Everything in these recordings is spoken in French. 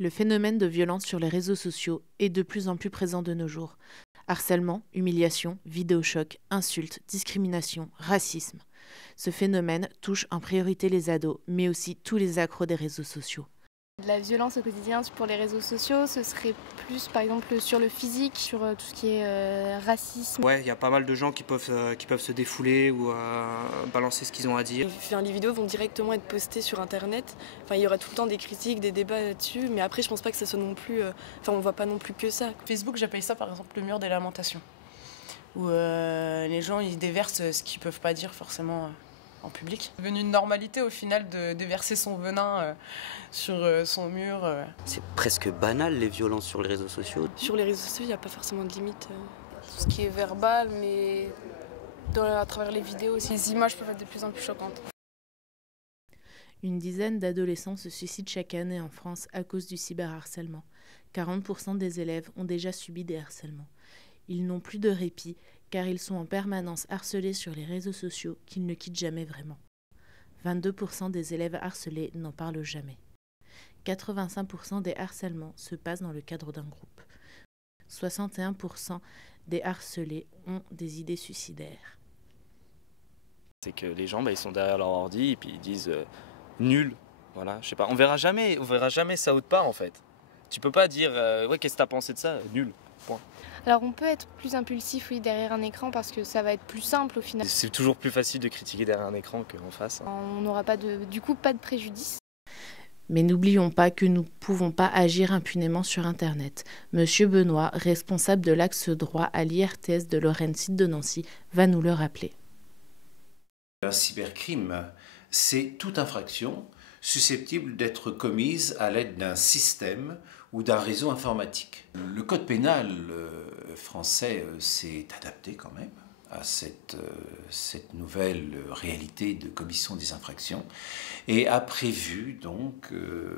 Le phénomène de violence sur les réseaux sociaux est de plus en plus présent de nos jours. Harcèlement, humiliation, vidéochoc, insultes, discrimination, racisme. Ce phénomène touche en priorité les ados, mais aussi tous les accros des réseaux sociaux. La violence au quotidien pour les réseaux sociaux, ce serait plus par exemple sur le physique, sur tout ce qui est racisme. Ouais, il y a pas mal de gens qui peuvent se défouler ou balancer ce qu'ils ont à dire. Les vidéos vont directement être postées sur internet. Enfin, il y aura tout le temps des critiques, des débats là-dessus, mais après je pense pas que ça soit non plus. On voit pas non plus que ça. Facebook, j'appelle ça par exemple le mur des lamentations, où les gens ils déversent ce qu'ils peuvent pas dire forcément en public. C'est devenu une normalité au final de déverser son venin sur son mur. C'est presque banal les violences sur les réseaux sociaux. Sur les réseaux sociaux, il n'y a pas forcément de limite. Tout ce qui est verbal, mais à travers les vidéos aussi, les images peuvent être de plus en plus choquantes. Une dizaine d'adolescents se suicident chaque année en France à cause du cyberharcèlement. 40% des élèves ont déjà subi des harcèlements. Ils n'ont plus de répit car ils sont en permanence harcelés sur les réseaux sociaux qu'ils ne quittent jamais vraiment. 22% des élèves harcelés n'en parlent jamais. 85% des harcèlements se passent dans le cadre d'un groupe. 61% des harcelés ont des idées suicidaires. C'est que les gens ils sont derrière leur ordi et puis ils disent nul. Voilà, je sais pas, on verra jamais ça autre part en fait. Tu peux pas dire ouais, qu'est-ce que t'as pensé de ça? Nul. Point. Alors on peut être plus impulsif derrière un écran parce que ça va être plus simple au final. C'est toujours plus facile de critiquer derrière un écran qu'en face. On n'aura pas du coup pas de préjudice. Mais n'oublions pas que nous ne pouvons pas agir impunément sur Internet. Monsieur Benoît, responsable de l'axe droit à l'IRTS de Lorraine Site de Nancy, va nous le rappeler. Un cybercrime, c'est toute infraction susceptible d'être commise à l'aide d'un système ou d'un réseau informatique. Le code pénal français s'est adapté quand même à cette nouvelle réalité de commission des infractions et a prévu donc,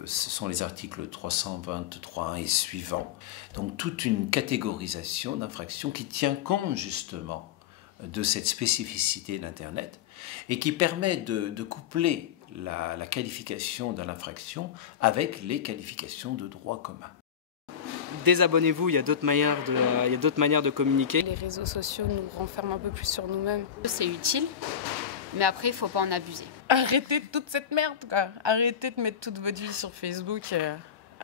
ce sont les articles 323 et suivants, donc toute une catégorisation d'infractions qui tient compte justement de cette spécificité d'Internet et qui permet de coupler la qualification de l'infraction avec les qualifications de droit commun. Désabonnez-vous, il y a d'autres manières de communiquer. Les réseaux sociaux nous renferment un peu plus sur nous-mêmes. C'est utile, mais après il ne faut pas en abuser. Arrêtez toute cette merde, quoi. Arrêtez de mettre toute votre vie sur Facebook,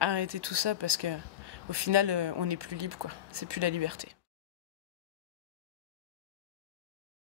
arrêtez tout ça parce que au final on n'est plus libre, quoi. C'est plus la liberté.